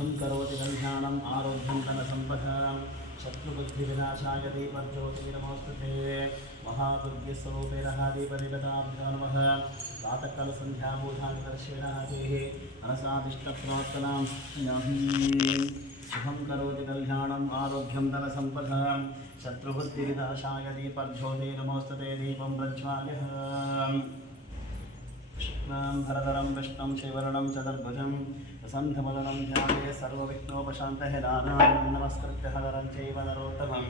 शुभं करोति कल्याणम् आरोग्यं धनसम्पदां शत्रुबुद्धिविनाशाय दीपज्योतिर्नमोऽस्तु ते महादुर्गस्वरूपेणः दीपदेवताभ्यो नमः। प्रातःकालसन्ध्यापूजानि दर्शेणः तेः मनसादिष्टप्रोत्तनां शुभं करोति कल्याणम्, आरोग्यं धनसम्पदां शत्रुबुद्धिविनाशाय दीपज्योतिर्नमोऽस्तु ते दीपं प्रज्वाल्यः कृष्णां भरधरं विष्णुं शिवरणं चतुर्भुजं प्रसन्धमदनं ध्याये सर्वविघ्नोपशान्तः नारायणं नमस्कृत्य हरं चैव नरोत्तमं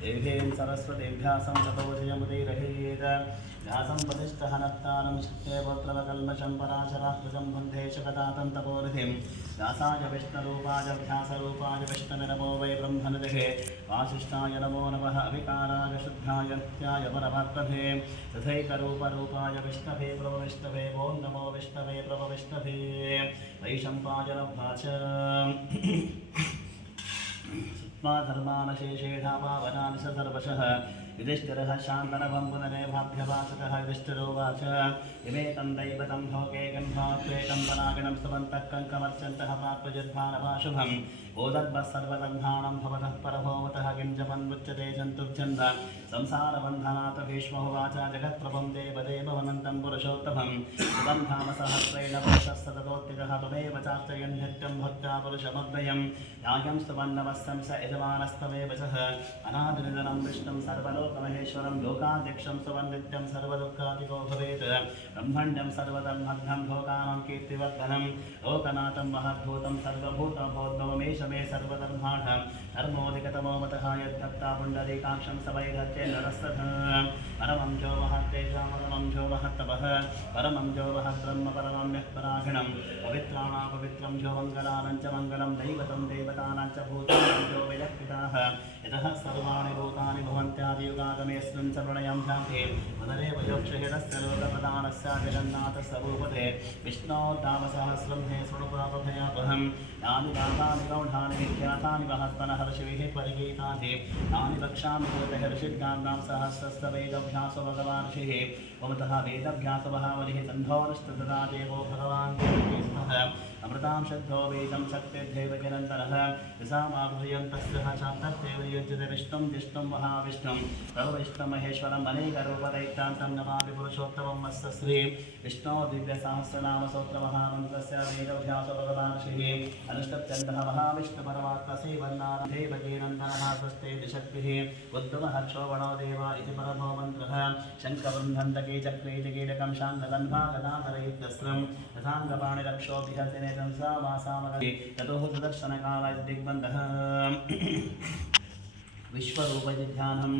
देवीं सरस्वतीभ्यासं ततो जयमुदीरहेत व्यासं प्रतिष्ठः नक्तारं शक्ते पुत्रवकल्मषं पराशरात्मजं वंदे शकदातं तपोनिधिं व्यासाय विष्णुरूपाय व्यासरूपाय विष्णुनिरमो वै ब्रह्मनिधिः वासिष्ठाय नमो नमः अविकाराय शुद्धाय नित्याय परमात्मने। तथैकरूपरूपाय विष्णवे प्रभविष्णवे ॐ नमो विष्णवे प्रभविष्णवे वैशम्पायनभाच। सुत्वा धर्मानशेषेणा पावनानि स सर्वशः। युधिष्ठिरः शान्तनभं पुनरेवाभ्यभासकः इमे तं दैवतं भोगे गन्धात्वेकं वनागणं स्तवन्तः कङ्कमर्चन्तः प्राप्यजद्भानभाशुभम् ओदर्भः सर्वदग्धानं भवतः परभोवतः किं जपन्मुच्यते जन्तुर्जन्म संसारबन्धनात् भीष्मोवाच जगत्प्रभं देवदेवमनन्तं पुरुषोत्तमं सुतं धाम सहस्रेण पुरुषः सततोत्थितः त्वमेव चार्चयन् नित्यं भक्त्या पुरुषमद्वयं न्यायं स्तवन्नवस्तं स यजमानस्तमेव सः अनादिनिधनं विष्णुं सर्वलोकमहेश्वरं लोकाध्यक्षं स्तवन्नित्यं सर्वदुःखादिको भवेत् ब्रह्मण्डं सर्वधर्मघ्नं लोकानां कीर्तिवर्धनं लोकनाथं महद्भूतं सर्वभूतभोद्भवमेष मे सर्वधर्माणां धर्मोऽधिकतमो मतः यद्भक्ता पुण्डरीकाक्षं सवैधत्ये नरस्तथ परमं जो महत्तेषां परमं जो महत्तपः परमं जो महत् ब्रह्म परमम्यः पराघणं पवित्राणां पवित्रं जो मङ्गलानं च मङ्गलं दैवतं देवतानां च भूतानां जो विलक्षिताः यतः सर्वाणि भूतानि भवन्त्यादियुगागमेऽस्मिन् च प्रणयं शान्ति पुनरेव योक्षहितस्य लोकप्रधानस्य जगन्नाथस्य भूपते विष्णोर्दामसहस्रं हे शृणुपापभयापहं यानि दातानि गौढानि विख्यातानि महत्मनः ऋषिभिः परिगीतानि तानि वक्ष्यामि भूतहर्षिद्गान्नां सहस्रस्तवेदभ्यासो भगवान् ऋषिः। ममतः वेदभ्यासमहावलिः सन्धोनिष्ठददा देवो भगवान् देवः अमृतां शब्दो वेदं शक्तिर्देव निरन्तरः यसामाभ्रियन्तस्य शान्तत्येव युज्यते विष्णुं विष्णुं महाविष्णुं। सर्वविष्णुमहेश्वरम् अनेकरूपदैत्यान्तं नमामि पुरुषोत्तमं मत्स्य श्री विष्णो दिव्यसहस्रनामसोत्रमहामन्त्रस्य वेदभ्यासो भगवान् ऋषिः अनुष्टप्यन्तः महाविष्णुपरमात्मा श्रीवन्नारायण देवकीनन्दनः स्वस्ते दिशक्तिः उद्गमहर्षो वणो देव इति परमो मन्त्रः। शङ्खवृन्धन्तके चक्रे च कीटकं शान्तगन्धा गदाधरयुक्तस्रं तथाङ्गपाणिरक्षोभिहतिने संसामासामगति ततोः सुदर्शनकाल दिग्बन्धः विश्वरूपजिध्यानं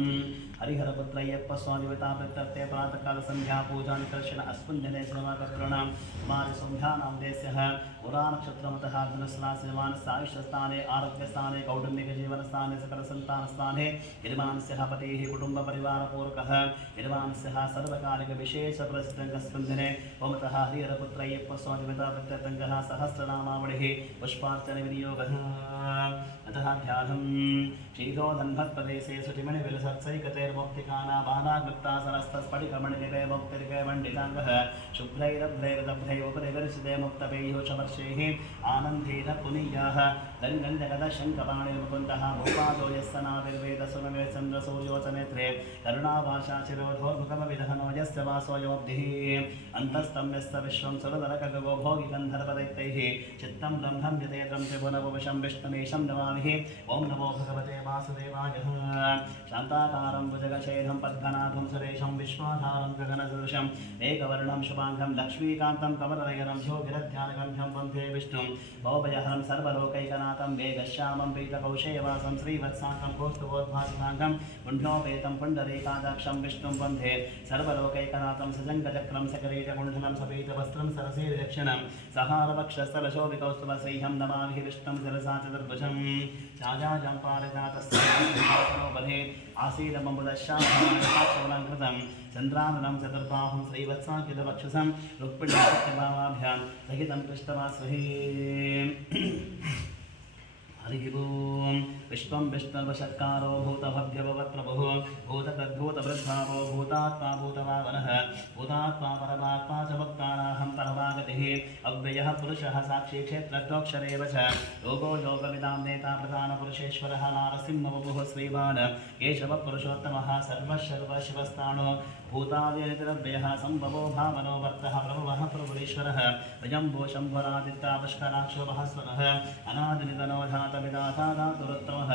हरिहरपुत्रय्यप्प स्वादिवताप्रत्यर्थे प्रातःकालसन्ध्यापूजानिकर्षण अस्मिन् दिने सेवाकर्तॄणां कुमारसंध्यानां देशः। पुरानक्षत्रमतः धनुस्रास्यमानस्यायुष्यस्थाने आरोग्यस्थाने कौटुम्बिकजीवनस्थाने सकलसन्तानस्थाने यजमानस्य पतेः कुटुम्बपरिवारपूर्वकः यजमानस्य सर्वकालिकविशेषप्रसिद्धं कस्मिन् दिने ममतः हरिहरपुत्रय्यप्प स्वादिवताप्रत्यर्थङ्गः सहस्रनामावलिः पुष्पार्चनविनियोगः अतः ध्यानं शीघोधन्भत्प्रदेशे मुक्तपैः वर्षैः आनन्देन पुनीयाः गङ्गञ्जगदशङ्कपाणिर्मुकुन्दः भूपादो यस्सनादिर्वेदसुनमे चन्द्रसूर्योचनेत्रे करुणाभाषा चिरोधोर्मुखमविदहनो यस्य वासोऽयोब्धिः अन्तस्तं यस्य विश्वं सुरदरकगो भोगि गन्धर्वदैत्यैः चित्तं ब्रह्मं यतेन्द्रं त्रिभुवनपुरुषं विष्णुमीशं नमामिः ॐ नमो भगवते वासुदेवाय शान्ताकारं भुजगशेखं पद्मनाभं सुरेशं विश्वाधारं गगनसदृशम् एकवर्णं शुभाङ्गं लक्ष्मीकान्तं कमलनयनं योगिरध्यानगन्ध्यं वंदे विष्णुं भवभयहरं सर्वलोकैकनाथं वेगश्यामं पीतकौशेयवासं श्रीवत्साङ्गं कौस्तुभोद्भासिताङ्गं पुण्योपेतं पुण्डरीकादाक्षं विष्णुं वंदे। सर्वलोकैकनाथं सजङ्गचक्रं सकरीटकुण्डलं सपीतवस्त्रं सरसीर्यक्षणं सहारवक्षस्थलशोभिकौस्तुभश्रीहं नमामि विष्णुं शिरसा चतुर्भुजं राजाजं पारिजातस्य बधे आसीदममुदश्यामलङ्कृतं चन्द्राननं चतुर्बाहुं श्रीवत्साङ्कितवक्षसं रुक्मिणीभावाभ्यां सहितं पृष्ठवास्महे हरिः ओं विश्वं विष्णुर्वशत्कारो भूतभव्यभवत्प्रभुः भूततद्भूतवृद्धावो भूतात्मा भूतभावनः भूतात्मा परमात्मा च भक्तानाहं परमागतिः। अव्ययः पुरुषः, साक्षी क्षेत्रद्वक्षरेव च। योगो योगविदां नेता प्रधानपुरुषेश्वरः नारसिंहवपुः श्रीमान्। केशवपुरुषोत्तमः सर्वशर्वशिवस्ताणो भूतादिरव्ययः सम्भवो भावनो वर्तः प्रभवः प्रभुरीश्वरः भजम्बो शम्भरादित्यापुष्कराक्षो महस्वरः अनादिनिधनो धातविदातादातुरुत्तमः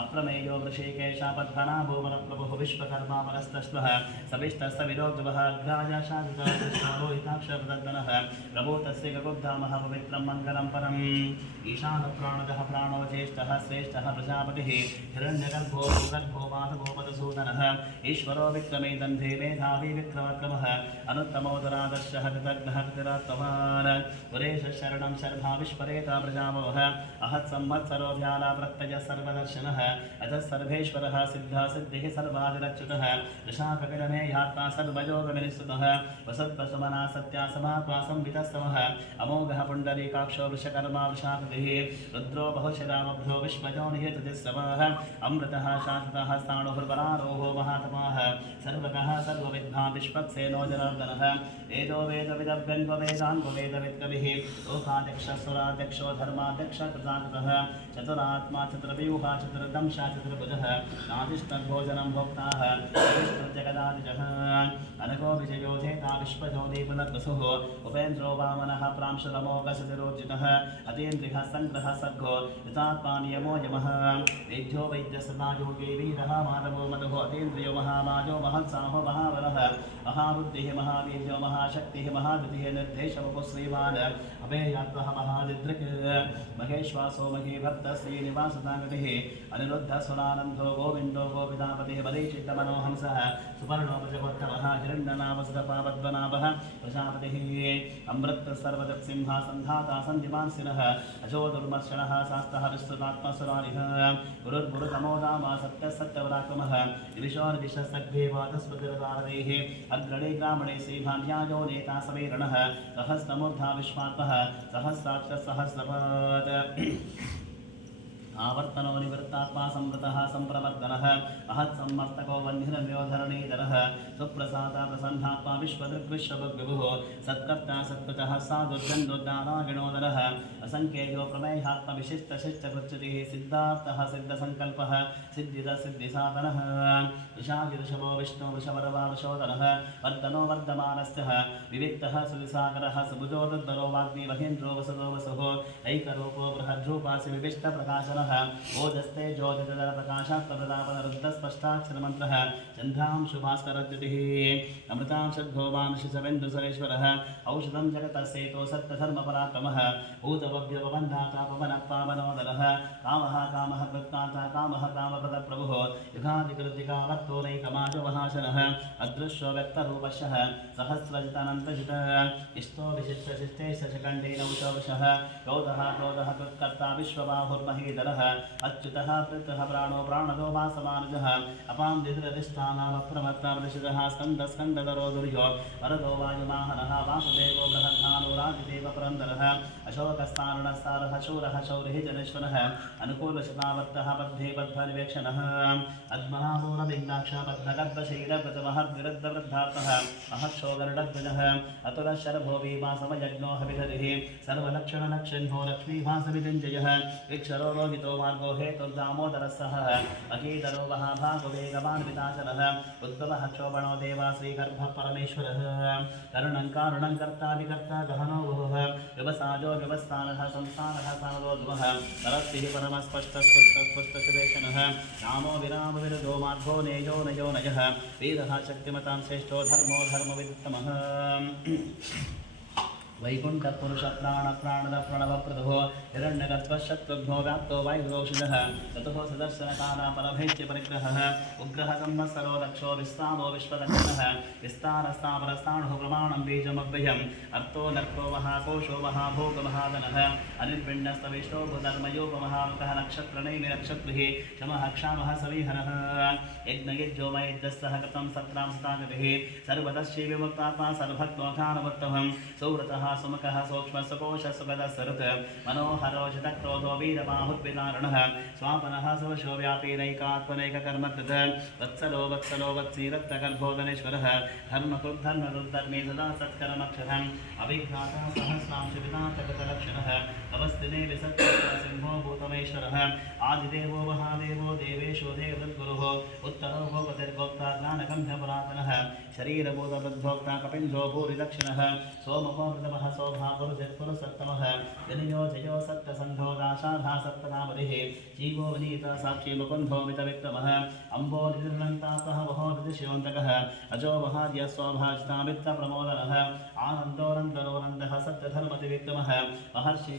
अप्रमेयो वृषिकेशापद्मनाभो वरप्रभुः विश्वकर्मा वरस्तश्वः सविष्टस्तविरोग्धवः अग्राजाशादितारोहिताक्षरदनः प्रभो तस्य गगुब्धामः पवित्रं मङ्गलं परम्। ईशानप्राणदः प्राणो ज्येष्ठः, श्रेष्ठः प्रजापतिः। हिरण्यगर्भो माधवोपदसूदनः ईश्वरो विक्रमे दन्धे मेधावी विक्रमक्रमः अनुत्तमोदरादर्शः कृतज्ञः कृतिरात्मवान् पुरेशरणं शर्मा विश्वरेता प्रजामवः अहत् प्रत्यय सर्वदर्शनः अतः सर्वेश्वरः सिद्धा सिद्धिः सर्वादिरच्युतः दशाकविरमे यात्रा सर्वयोगविनिस्तुतः वसत्पशुमना सत्या समात्मा संवितस्तमः अमोघः पुण्डरीकाक्षो वृषकर्मा वृषाकृतिः रुद्रो बहुशिरामभ्यो विश्वजो निहेततिस्रवः अमृतः शाश्वतः स्थाणुर्वरारोहो महात्माः सर्वकः सर्वविद्धा विश्वक्सेनो जनार्दनः वेदो वेदविदभ्यङ्गवेदाङ्गो वेदवित्कविः लोकाध्यक्षस्वराध्यक्षो धर्माध्यक्ष कृताकृतः चतुरात्मा चतुर्व्यूहा चतुर्दंशा चतुर्भुजः। नादिष्टभोजनं भोक्ताः। जगदादिजः अनघो विजयो धेता विश्वजोदीपनद्वसुः उपेन्द्रो वामनः प्रांशुरमोघसतिरोजितः अतीन्द्रियः सङ्ग्रहः सर्गो। यथात्मा नियमो यमः। वेद्यो वैद्यसदा योगी वीरः माधवो मधुः अतीन्द्रियो महामाजो महत्साहो महाबलः महाबुद्धिः महावीर्यो महाशक्तिः महाद्वितीय निर्देशवपु श्रीमान् अभेयात्मः महादिदृक् महेश्वासो महीभक्त श्रीनिवासदागतिः अनिरुद्धः सुरानन्दो गोविन्दो गोपितापतिः बलीचित्तमनोहंसः सुपर्णोपजगोत्तमः हिरण्यनामसुतपावद्वनाभः प्रजापतिः अमृत सर्वदत्सिंहा सन्धाता सन्धिमांसिनः अजो दुर्मर्शनः शास्तः विस्तृतात्मसुरारिः गुरुर्गुरुतमोदामा सत्यः सत्यवराक्रमः दिविशोर्दिशसग्भे वातस्पतिरतारदेः अग्रणे ग्रामणे श्रीभान्यायो नेता समेरणः सहस्रमूर्धा विश्वात्मः। सहस्राक्षसहस्रपाद। आवर्तनो निवृत्तात्मा संवृतः सम्प्रवर्तनः महत्सम्मर्तको वह्निरव्योधरणीधरः सुप्रसादा प्रसन्नात्मा विश्वदृग्विश्वभुः सत्कर्ता सत्कृतः साधुर्जन्नुर्दानागिणोदरः असङ्ख्येयो प्रमेयात्मविशिष्टशिष्टकृच्युतिः सिद्धार्थः सिद्धसङ्कल्पः सिद्धिदसिद्धिसाधनः वृषागिऋषभो विष्णु वृषवरवा वृषोदरः, वर्धनो वर्धमानस्थः, विविक्तः सुविसागरः सुभुजोदरो वाग्मी महेन्द्रो वसदो वसुः, ऐकरूपो बृहद्रूपासि विविष्टप्रकाशनः ओजस्ते ज्योतिजलप्रकाशात्मप्रतापनरुद्धस्पष्टाक्षरमन्त्रः चन्द्रां शुभास्करद्युतिः अमृतां षड्भोवांशसवेन्दुसरेश्वरः औषधं जगतः सेतो सत्यधर्मपराक्रमः भूतभव्यपबन्धाता पवनः पावनोदरः कामः कामः कृत्काता कामः अदृश्यो व्यक्तरूपशः इष्टो उचवशः क्रोधः क्रोधः कृत्कर्ता विश्वबाहुर्महीधरः अच्युतः पृथः प्राणो, प्राणदो वासमानुजः अपां दिदृदिष्टानामप्रमत्तावदिशितः स्कन्दस्कन्दधरो दुर्यो, वरदो वायुवाहनः वासुदेवो बृहद्धानो राजदेव पुरन्दरः, अशोकस्तारणस्तारः, शूरः, शौरिः, जनेश्वरः अनुकूलशतावर्तः बद्धे बद्धनिवेक्षणः अद्मनाभूरबिन्दाक्ष बद्धगर्भशैलव्रतमहद्विरुद्धवृद्धार्थः महक्षोगरुडध्वजः अतुलशरभो भीमासमयज्ञो हविहरिः सर्वलक्षणलक्षण्यो लक्ष्मीभासविदिञ्जयः विक्षरो रोहितो मार्गो हेतुर्दामोदरः अकीतरो महाभागो वेगवान् विताचलः उद्भवः क्षोभणो देवा श्रीगर्भः परमेश्वरः। करुणं कारुणं कर्ता विकर्ता गहनो गुहुः व्यवसायो व्यवस्थानः संसारः सानरोद्भवः परस्तिः परमस्पष्टस्पष्टस्पष्टसुदेशनः रामो विरामविरुदो मार्गो नेयो नयो नयः। वीरः शक्तिमतां श्रेष्ठो धर्मो धर्मविदुत्तमः वैकुण्ठपुरुषप्राणप्राणदप्रणवप्रदो हिरण्यगर्भशत्रुघ्नो व्याप्तो वायुरोषिधः ततुः सदर्शनकालापरभैत्य परिग्रहः उग्रः संवत्सरो दक्षो विस्तामो विश्वदक्षिणः विस्तारस्तापरस्ताणुः प्रमाणं बीजमव्ययम्, अर्थो नर्को महाकोशो महाभोगमहादनः अनिर्पिण्डस्तविष्टो भूधर्मयोपमहामुखः नक्षत्रणैमि नक्षत्रिः क्षमः क्षामः सविहरः। यज्ञयज्ञो मयज्ञस्तः कृतं सत्रां सतागतिः सर्वतः श्रीविमुक्तात्मा सर्वभक्तोधानवत्तमं सौव्रतः सुमुखः सूक्ष्मसुकोशः सुगतः सरुत् मनोहरो शतक्रोधो वीरबाहुद्विदारणः स्वापनः व्यापीनैकात्मनैककर्मकृत वत्सलो वत्सलो वत्सीरत्नगर्भोदनेश्वरः धर्मकृद्धर्मरुद्धर्मे सदा सत्करमक्षरम् अभिघ्रातः सहस्रांशविदा चकतलक्षणः अवस्थिने विसत्सिंहो भूतमेश्वरः। आदिदेवो महादेवो देवेशो देवदद्गुरुः उत्तरो भोपतिर्भोक्ता ज्ञानगम्यपुरातनः शरीरभूतबद्धोक्ता कपिञ्जो भूरिदक्षिणः सोमपो मृतमः शोभापुरुषपुरुषत्तमः विनियो जयो सत्यसन्धो दाशाधा सप्तनामदिः जीवो विनीत साक्षी मुकुन्धो मितविक्रमः। अम्बो निर्नन्तापः वहो निदिशयोन्तकः अजो महार्य स्वभाजितामित्रप्रमोदनः आनन्दोरन्दरोरन्दः सत्यधर्मतिविक्रमः महर्षि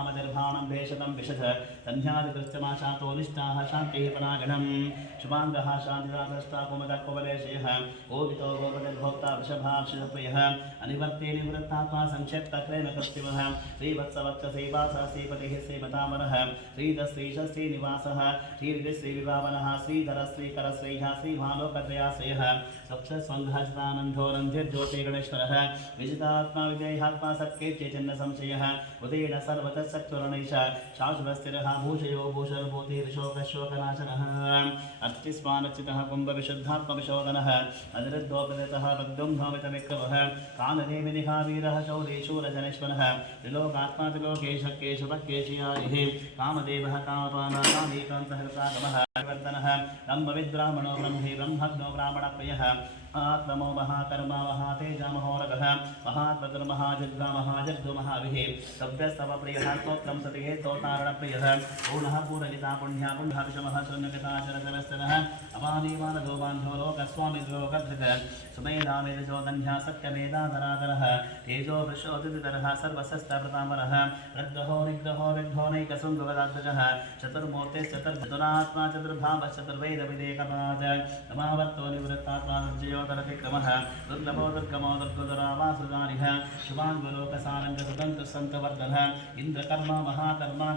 सामतिर्भाणं भेषतं विशथ सन्ध्यादिकृत्यमाशातो निष्ठाः शान्तिः परागणम् शुभाङ्गः शान्तिदातष्टा कुमदकुवलेशयः ओदितो गोपतिर्भोक्ता वृषभाक्षिप्रियः अनिवर्ते निवृत्तात्मा संक्षिप्तक्रेम कृत्रिमः। श्रीवत्सवत्स श्रीवासः श्रीपतिः श्रीमतामरः श्रीधश्रीश श्रीनिवासः श्रीविधिश्रीविभावनः श्रीधर श्रीकर श्रीः श्रीभालोकत्रयाश्रयः स्वक्षस्वङ्घाचितानन्दो रन्धिर्ज्योतिगणेश्वरः विजितात्मा विजयात्मा सत्केत्य चिन्न संशयः। उदयेन सर्वतः सत्वरणैष शाश्वतस्थिरः भूषयो भूषणभूतिर्शोकशोकनाशनः अर्चिस्मानचितः कुम्भविशुद्धात्मविशोदनः अनिरुद्धोपदितः प्रद्युम्नोमितविक्रमः कालदेविनिहावीरः शौरीशूरजनेश्वरः त्रिलोकात्मा त्रिलोकेश केशवः केशियारिः कामदेवः कामपाना ब्रह्मविद्ब्राह्मणो ब्रह्मे, ब्रह्मज्ञो ब्राह्मणप्रियः महात्मो महाकर्मा महातेजा महोरगः महात्मगर्महाजग्गा महाजग्दो महाविः सभ्यस्तवप्रियः स्तोत्रं सतिः, स्तोतारणप्रियः। पूर्णः पूरजिता पुण्या पुण्यः विषमः शून्यपिताचरचरस्तनः अपानीमानदो बान्धो लोकधृत। तेजो वृषोदितरः सर्वशस्त्रप्रतामरः रग्रहो, निग्रहो विग्धो नैकशृङ्गवदात्मजः चतुर्मूर्तिश्चतुर्धुरात्मा चतुर्भावश्चतुर्वेदविदेकपाद रमावर्तो निवृत्तात्मा दुर्लभो दुर्गमो दुर्गुदरावासुदारिः शुभाङ्गलोकसारङ्गसुतन्तुसन्तवर्धनः इन्द्रकर्मा महाकर्मा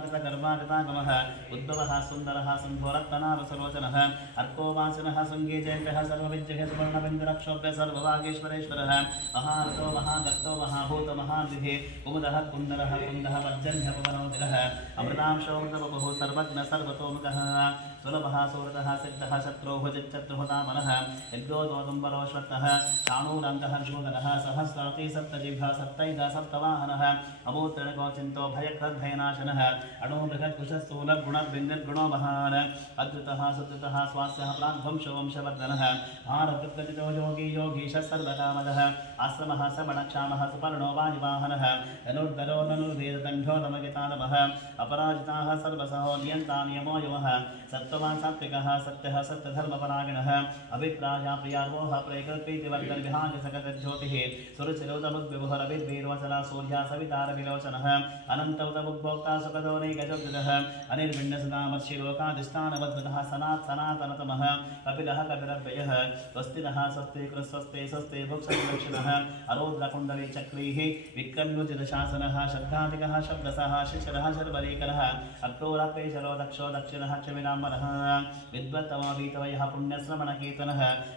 उद्भवः सुन्दरः सन्धोरक्तनाभसरोचनः अर्कोवासनः शृङ्गे जयन्तः सर्वविद्यः सुवर्णबिन्दुरक्षोभ्य सर्वभागेश्वरेश्वरः। महाभूत महानिधिः कुमुदः कुन्दरः कुन्दः पर्जन्यः पवनोदिरः अमृतांशोमृतवपुः सर्वज्ञ सर्वतोमुखः। सुलभः सुहृतः सिद्धः शत्रोः चिच्चत्रुहतामनः यज्ञोदोदुम्बरोश्वत्तः चाणूरङ्गहर्षोदरः सहस्राति सप्तजिह्वा सप्तवाहनः। भयकृद्भयनाशनः अणोबृहत्कुशस्थूलगुणर्बिन्दिर्गुणो महान् भारतकृतजितो योगी सर्वकामदः। आश्रमः, समणक्षामः, सुपर्णो वायुवाहनः। अपराजिताः सर्वसहो नियन्ता नियमो यमः। सत्त्ववान् सात्विकः, सत्यः, सत्यधर्मपरायणः। अभिप्राया प्रैकल्पीतिवर्तनविहागसगतज्योतिः सुरचिरौतमुद्विभुरविर्वीर्वचला सूर्या सवितारविलोचनः अनन्तौतमुद्भोक्ता सुखदोनैकजोद्गतः अनिर्विण्णसदामर्षिलोकाधिष्ठानवद्भुतः सनात् सनातनतमः कपिलः कपिलव्ययः स्वस्तिनः स्वस्ति कृस्वस्ते स्वस्ते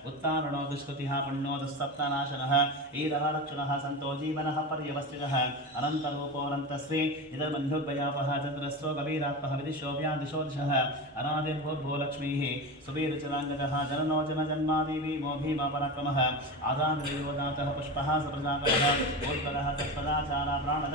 उत्तारणो दुष्कृतिः पुण्यो दुःसप्तनाशनः। ईरः लक्षणः सन्तो जीवनः पर्यवस्थितः। अनन्तरूपोऽनन्तश्री इदमन्युग्भयापः चन्द्रस्रो कबीरात्मः विदिशो व्यादिशो दिशः। अनादिर्भूर्भो लक्ष्मीः। सुबीरचराङ्गजः जननो जनजन्मादेवी मो भीमपराक्रमः। आदान्द्रयोदातः पुष्पः सप्रजापरः ऊर्ध्वरः तत्पदाचार प्राणद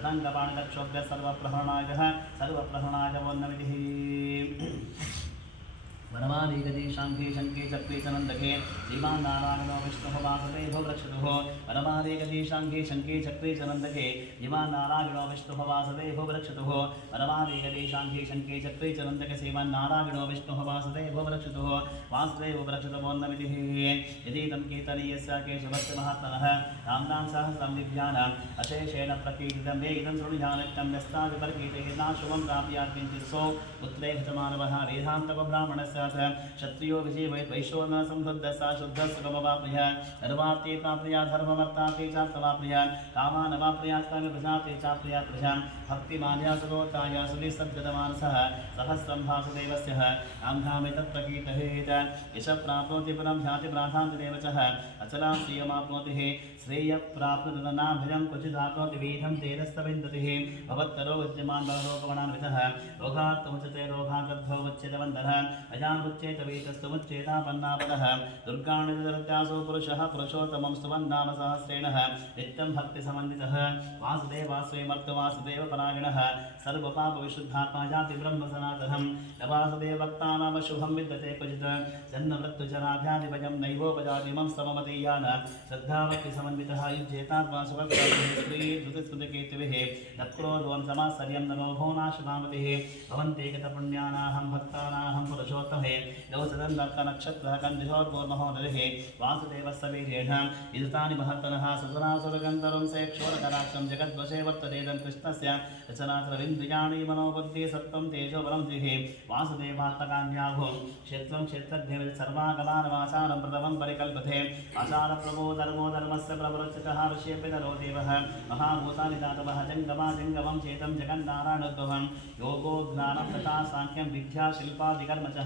रताङ्गपाणकक्षोभ्यः सर्वप्रहरणायः सर्वप्रहरणाय वोन्नमितिः वनमादिगति शाङ्खे शङ्खे चक्रे च नन्दके श्रीमान् नारायणो विष्णुः वासुदे भुवरक्षतुः वनमादिगति शाङ्खे शङ्खे चक्रे च नन्दके श्रीमान् नारायणो विष्णुः वासुदे भुवरक्षतुः वनमादिगति शाङ्खे शङ्खे चक्रे च नन्दके श्रीमान् नारायणो विष्णुः कीर्तनीयस्य केशवस्य महात्मनः। दिव्यानाम् अशेषेण प्रकीर्तितं वे इदं शृणुयानित्यं व्यस्ताविपर्कीतैः नाशुभं प्राप्यात् किञ्चित् सो स क्षत्रियो विजय वै वैशोन संबुद्धः, स शुद्धः सुगमवाप्रिय धर्मार्थे प्राप्नुया, धर्ममर्तार्थे चार्थमाप्नुय कामानवाप्नुयात् कामप्रजाते चाप्नुयात् प्रजां। भक्तिमान्या सुगोताया सुनिसद्गतमानसः सहस्रं भासुदेवस्य। आम्धामेतत्प्रकीर्तयेत यश प्राप्नोति पुनः ध्याति प्राधान्तिदेव च। अचलां श्रियमाप्नोतिः श्रेयः प्राप्नुतनाभयं क्वचिदाप्नोति वेदं तेनस्तविन्दतिः भवत्तरो विद्यमान् बललोकमणान्वितः रोगात्तमुच्यते रोगागद्धो मुच्येतवन्दः अजामुच्येत वेतस्तमुच्येतापन्नापदः दुर्गाणिदरत्यासो पुरुषः, पुरुषोत्तमं स्तुवन्नाम सहस्रेणः। नित्यं भक्तिसमन्वितः। वासुदेवास्वे मर्तवासुदेव परायणः सर्वपापविशुद्धात्मा जाति विद्यते युज्येतात्मा भवन्ते गतपुण्यानाहं भक्तानाहं पुरुषोत्तमे। योसदं दत्तनक्षत्रः कन्दिशोर्भोर्महोदरिः वासुदेवस्य वीर्येण इदतानि सुतरासुरगन्धर्वं सेक्षोरकराक्षं जगद्वशे कृष्णस्य। रचनाचरविन्द्रियाणि मनोबुद्धि सत्त्वं तेजो बलं द्विः वासुदेवात्मकान्याभो। क्षेत्रं क्षेत्रज्ञ सर्वागमानवासानं प्रथमं परिकल्पते। आचारप्रभो धर्मो धर्मस्य प्रवृच्यतः ऋष्येऽपि नरो देवः। महाभूतानि दातवः। जङ्गमा चेतं जगन्नारायणोद्भवं। योगो ज्ञानं तथा साङ्ख्यं विद्या शिल्पादिकर्म च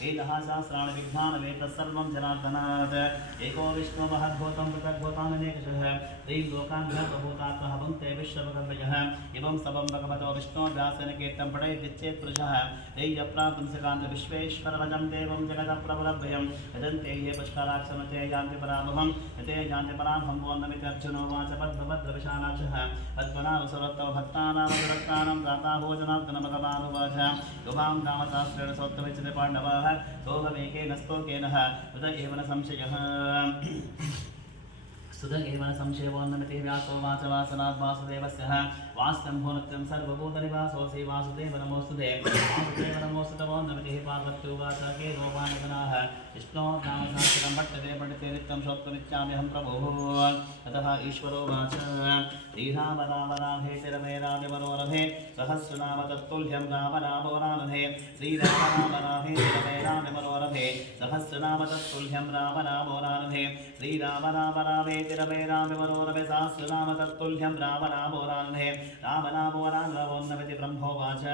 वेदः सहस्राणि विज्ञानवेतः जनार्दनात्। एको विष्णु महद्भूतं पृथग्भूताननेकशः त्रीं लोकान् विहतभूतात्मः भुङ्क्ते विश्वभगव्यः। एवं सबं भगवतो विष्णो व्यासेन कीर्तं पठयदिच्छेत् पुरुषः देवं यजन्ते ये पुष्कराक्षमते यान्ति यते यान्ति भक्तानामसुरक्तानां प्राता भोजनार्दनमगमानुवाच। युगां कामशास्त्रेण पाण्डवाः। सोऽहमेकेन स्तोकेन। उद एव न संशयः। सुध एव न संशयवोन्नमिति व्यासो वाच वासनात् वासुदेवस्य वास्यं भोनत्यं सर्वभूतनिवासोऽसि वासुदेव नमोऽस्तुते वासुदेव नमोऽस्तु वोन्नमितिः पार्वत्युवाच के रोपानगनाः विष्णो नाम सहस्रं भट्टते पठिते नित्यं श्रोत्तुमिच्छाम्यहं प्रभुः ततः ईश्वरो वाच श्रीराम राम रामेति रामे सहस्रनाम तत्तुल्यं राम रामोरानधे श्रीराम राम रामेति रमे सहस्रनाम तत्तुल्यं राम राम रामेति रमे रामे मनोरमे सहस्रनाम तत्तुल्यं राम रामोरानधे राम नामोरानवोन्नमिति ब्रह्मोवाच।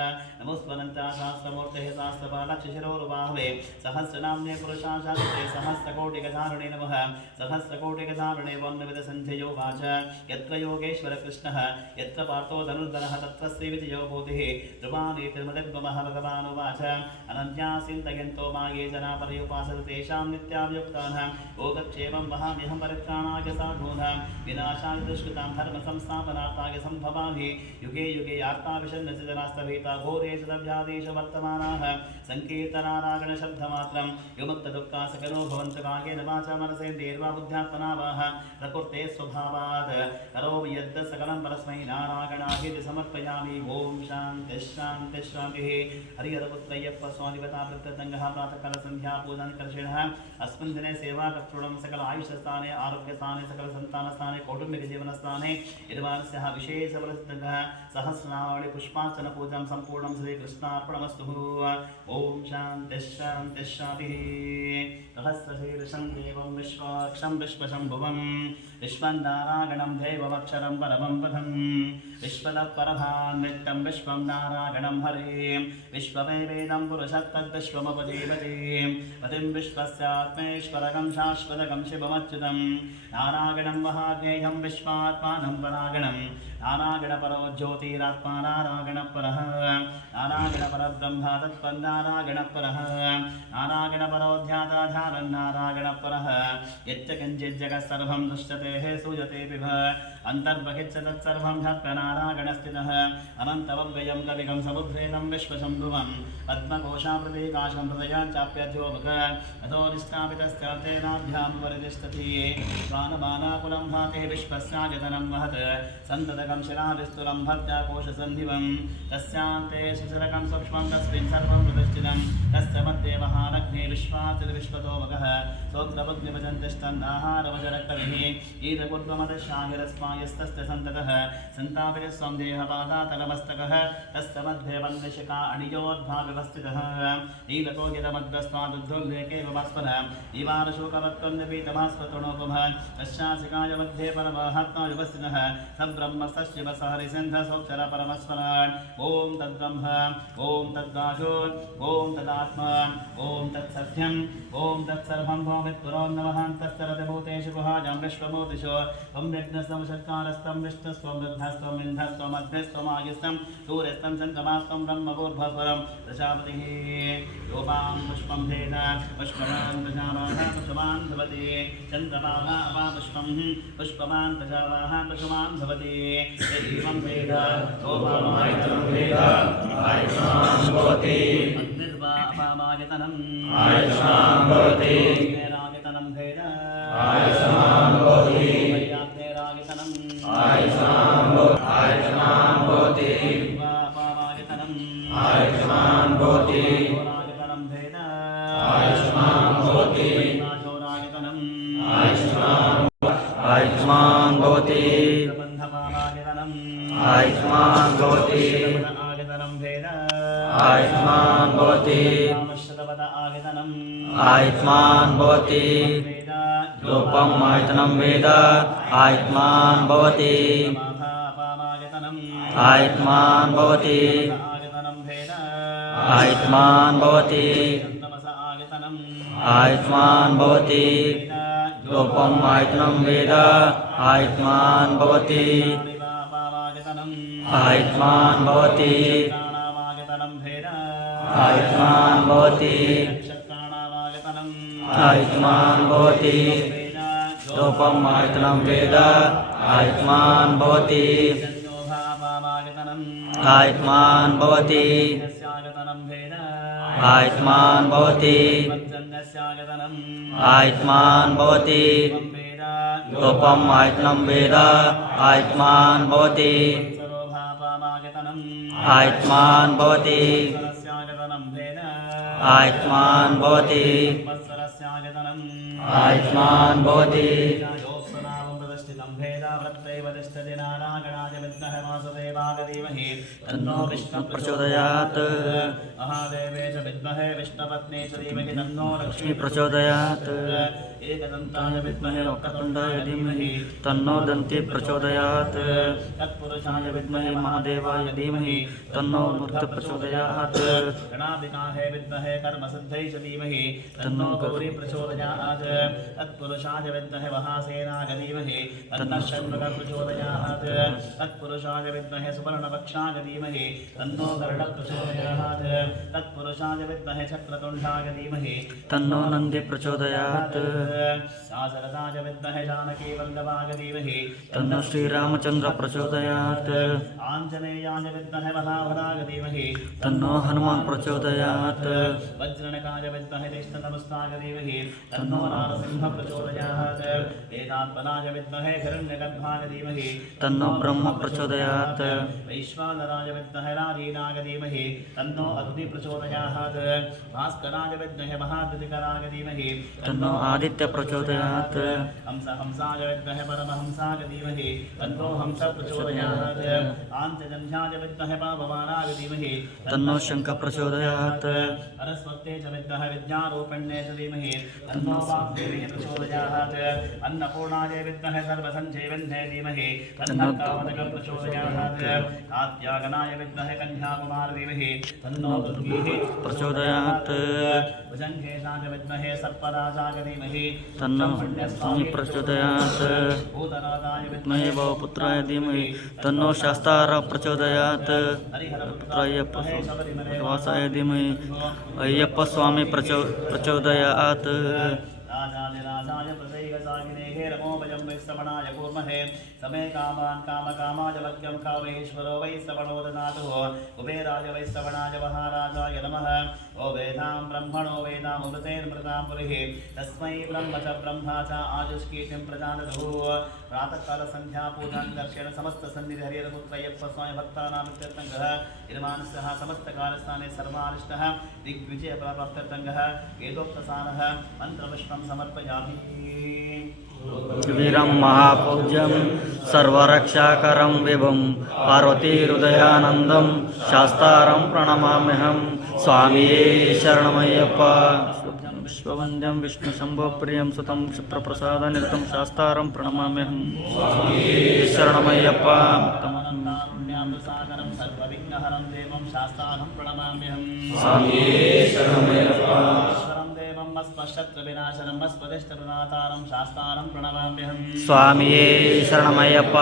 नमोस्त्वनन्ता शास्त्रमूर्तेः शास्त्रपालक्षशिरोरुबाहवे सहस्रनाम्ने पुरुषाशास्त्रे सहस्रकोटिगधारणे नमः। सहस्रकोटिगधारणे वोन्नमितसन्ध्ययो वाच यत्र योगेश्वर कृष्णः यत्र पार्थो धनुर्धरः तत्र श्रीविजयो बोधिः। ध्रुवानीतिर्मदग्मः भगवानुवाच अनन्यासिन्तयन्तो माये जना पर्युपासते तेषां नित्याभियुक्तानः। योगक्षेमं वहाम्यहं परित्राणाय साधूनां। विनाशाय दुष्कृतां धर्मसंस्थापनार्थाय सम्भवामि। युगे युगे आर्ताविशन्नस्य जनास्तभीता घोरे सदभ्यादेश वर्तमानाः सङ्कीर्तनारागणशब्दमात्रं युमुक्तदुःखा सकलो भवन्तु कायेन वाचा मनसेन्द्रियैर्वा बुद्ध्यात्मनावाः प्रकृते स्वभावात्। करोमि यद् सकलं परस्मै नारायणाभिति समर्पयामि। ॐ शान्तिः शान्तिः शान्तिः। हरिहरपुत्रय्यप्प स्वादिवता वृत्ततङ्गः प्रातःकालसन्ध्या पूजनकर्षिणः अस्मिन् दिने सेवाकर्तॄणं सकल आयुषस्थाने, आरोग्यस्थाने सकलसन्तानस्थाने कौटुम्बिकजीवनस्थाने, यजमानस्यः विशेषफल सप्तः सहस्रावळि पुष्पार्चन पूजां सम्पूर्णं श्रीकृष्णार्पणमस्तु ॐ शान्तिः शान्तिः शान्तिः। सहस्रशीर्षं विश्वाक्षं विश्वशम्भुवं विश्वन्दारागणं देवमक्षरं परमं पदं विश्वतः परभान् वित्तं विश्वं नारागणं हरिं विश्वमेवेदं पुरुषत्तद्विश्वमुपजीवति पतिं विश्वस्यात्मेश्वरकं शाश्वतकं शिवमच्युतं नारागणं महाज्ञेयं विश्वात्मानं परागणं नारागणपरो ज्योतिरात्मा नारागणपरः नारागणपरब्रह्म तत्पन्नारागणपरः नारागणपरोध्याताधारन् नारागणपरः यच्च किञ्चित् जगत् दृश्यते सूयते पिभ अन्तर्बहिश्च तत्सर्वं ह्यप्य नारागणस्थितः अनन्तमव्ययं कविकं समुद्रेदं विश्वशम्भुवं पद्मकोशाप्रतीकाशं हृदयां अथो निष्कापितस्तेनाभ्यां परितिष्ठति। प्राणमानाकुलं भाते विश्वस्यायतनं महत्। सन्ततकं शिलाविस्तुलं भक्त्या कोशसन्धिवं तस्यान्ते सुशिरकं सूक्ष्मं, तस्मिन् सर्वं प्रतिष्ठितं तस्य मध्ये महानग्ने विश्वाचिर्विश्वतोमकः सोग्रभग्निभजन्तिष्ठन्नाहारवजरकविः ईदकुर्वमदशाहिरस्मायस्तस्य सन्ततः सन्तापिः स्वं देहपादातलमस्तकः तस्य मध्ये वन्दिशिका अणियोद्भाव्यवस्थितः ईलको यदमद्वस्त्वादुद्धोल्लेखे वस्पद इवारशोकवत्त्वन्यपीतमास्पतृणोपभ तस्यासिकाय मध्ये परमात्मा व्यवस्थितः सब्रह्मस्तशिवसहरिसिन्धसोऽक्षर परमस्मरान् ॐ तद्ब्रह्म, ॐ तद्वाचो ॐ तदात्मा, ॐ तत्सत्यम्, ॐ तत्सर्वं भौमित्पुरोन्नमहान्तस्तरतिभूतेषु गुहाजां विश्वमूर्तिषु त्वं यज्ञस्तमशत्कारस्तं विष्णुस्त्वं वृद्धस्त्वं इन्धस्त्वं अग्निस्त्वमायुस्तं सूर्यस्तं चन्द्रमास्त्वं ब्रह्मभूर्भस्वरं। प्रजापतिः योपां पुष्पं भेद पुष्पमान् प्रजावाः पुष्पमान् भवति। चन्द्रमाः अवा पुष्पं पुष्पमान् प्रजावाः पुष्पमान् भवति। एवं भेद योपामायतनं भेद अग्निर्वा अपामायतनम्। अग्नेरायतनं आयुष्मान् भवति। वेद रूपम् आयतनं वेद। आयुष्मान् भवति। समाभापामायतनम् आयुष्मान् भवति। आयतनं भेद आयुष्मान् भवति। नमस आयतनम् आयुष्मान् भवति। वेद रूपम् आयतनं वेद। आयुष्मान् भवति। पामायतनम् आयुष्मान् भवति। प्राणामायतनं भेद आयुष्मान् भवति। नक्षत्राणामायतनम् आयुष्मान् भवति। वेद रूपम् वेद आयुष्मान् भवति। आयुष्मान् भवति। आयुष्मान् भवति। आयुष्मान् भवति रूपम् आयतनं वेद। आयुष्मान् भवति। आयुष्मान् भवति। आयुष्मान् भवति। आयुष्मान् भवति तन्नो विष्णु प्रचोदयात्। महादेवे च विद्महे विष्णुपत्नी च धीमहि तन्नो लक्ष्मी प्रचोदयात् एकदन्ताय विद्महे वक्रतुण्डाय धीमहि तन्नो दन्ति प्रचोदयात्। तत्पुरुषाय विद्महे महादेवाय धीमहि तन्नो मूर्त प्रचोदयात्। गणाधिकाहे विद्महे कर्मसिद्धै च धीमहि तन्नो गौरी प्रचोदयात्। तत्पुरुषाय विद्महे महासेनाय धीमहि तन्नः षण्मुखः प्रचोदयात्। तत्पुरुषाय विद्महे सुवर्णपक्षाय धीमहि तन्नो गरुडः प्रचोदयात्। तत्पुरुषाय विद्महे चक्रतुण्डाय धीमहि तन्नो नन्दि प्रचोदयात्। विद्महे जानकी वल्लभाय धीमहि तन्नो श्रीरामचन्द्र प्रचोदयात् आञ्जनेयाय विद्महे महावराय धीमहि तन्नो हनुमान् प्रचोदयात्। वज्रणकाय विद्महे तिष्ठतमस्ताय धीमहि तन्नो नारसिंह प्रचोदयात् वेदात्मनाय विद्महे विद्महे धीमहि तन्नो ब्रह्म प्रचोदयात् वैश्वानराय विद्महे नारीनाय धीमहि तन्नो अग्नि प्रचोदयात् भास्कराय विद्महे महाद्युतिकराय धीमहि तन्नो आदित्य प्रचोदयात्। हंस हंसाय विद्महे परमहंसाय धीमहि तन्नो हंस प्रचोदयात्। आन्त्यजन्याय विद्महे पावमानाय धीमहि तन्नो शङ्ख प्रचोदयात्। सरस्वत्यै च विद्महे विद्यारूपिण्ये च धीमहि तन्नो वाग्देवी प्रचोदयात्। अन्नपूर्णाय विद्महे सर्वसञ्जीवन्ये धीमहि तन्नो कामदकं प्रचोदयात्। आद्यागनाय विद्महे कन्याकुमार धीमहि तन्नो दुर्गीः प्रचोदयात्। भुजङ्गेशाय विद्महे सर्पराजाय धीमहि तन्नो प्रचोदयात्। विद्महे भवपुत्राय धीमहि। तन्नो शास्तार प्रचोदयात्। पुत्राय वासाय धीमहि। अय्यप्प स्वामी प्रचो, प्रचोदयात्। श्रवणाय कूर्महे समे कामान् कामकामाय लक्ष्यं कामेश्वरो वै श्रवणो ददातु कुबेराय वै श्रवणाय महाराजाय नमः। ओ वेदां ब्रह्मणो वेदामृतेर्मृतां पुरिः तस्मै ब्रह्म च ब्रह्मा च आजुष्कीर्तिं प्रजानतुः प्रातःकालसन्ध्यापूजां दर्शेन समस्तसन्निधिहरिरपुत्रयप्प स्वामि भक्तानामित्यर्थङ्गः निर्माणस्य समस्तकालस्थाने सर्वानिष्टः दिग्विजयप्राप्त्यर्थङ्गः। एतोक्तसारः मन्त्रपुष्पं समर्पयामि। वीरं महापूज्यं सर्वरक्षाकरं विभुं पार्वतीहृदयानन्दं शास्तारं प्रणमाम्यहं स्वामी शरणमय्यप्प। विश्ववन्द्यं विष्णुशम्भोप्रियं सुतं क्षिप्रप्रसादनिरतं शास्तारं प्रणमाम्यहं शरणमय्यप्प। सर्वविघ्नहरं देवं शास्तानं प्रणमाम्यहं। स्वामी शरणमय्यप्प। स्वामी शरणमय्यप्प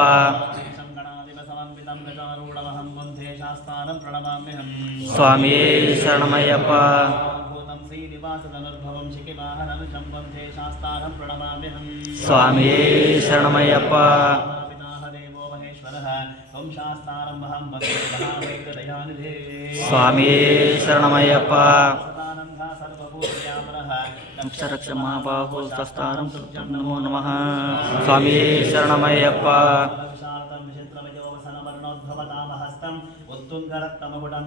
शरणमय्यप्प महेश्वरः त्वं शास्तारं वहं वंदे महावैकदयानिधे स्वामी शरणमय्यप्प सदानन्दा सर्वभूतयामरः रक्ष रक्ष महाबाहो सस्तारं तुभ्यं नमो नमः। स्वामी शरणमय्यप्प। शान्तं विचित्रविजोवसनवर्णोद्भवतामहस्तम् उत्तुङ्गरत्तमकुटं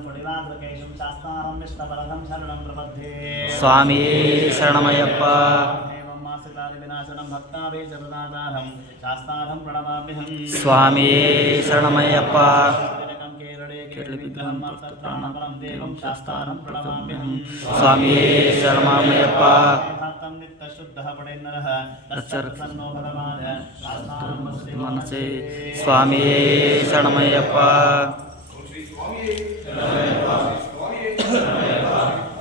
प्रपद्ये स्वामी देवं शास्तारं प्रणमाम्यहं वसति मनसे स्वामी शरणमय्यप्प स्वामी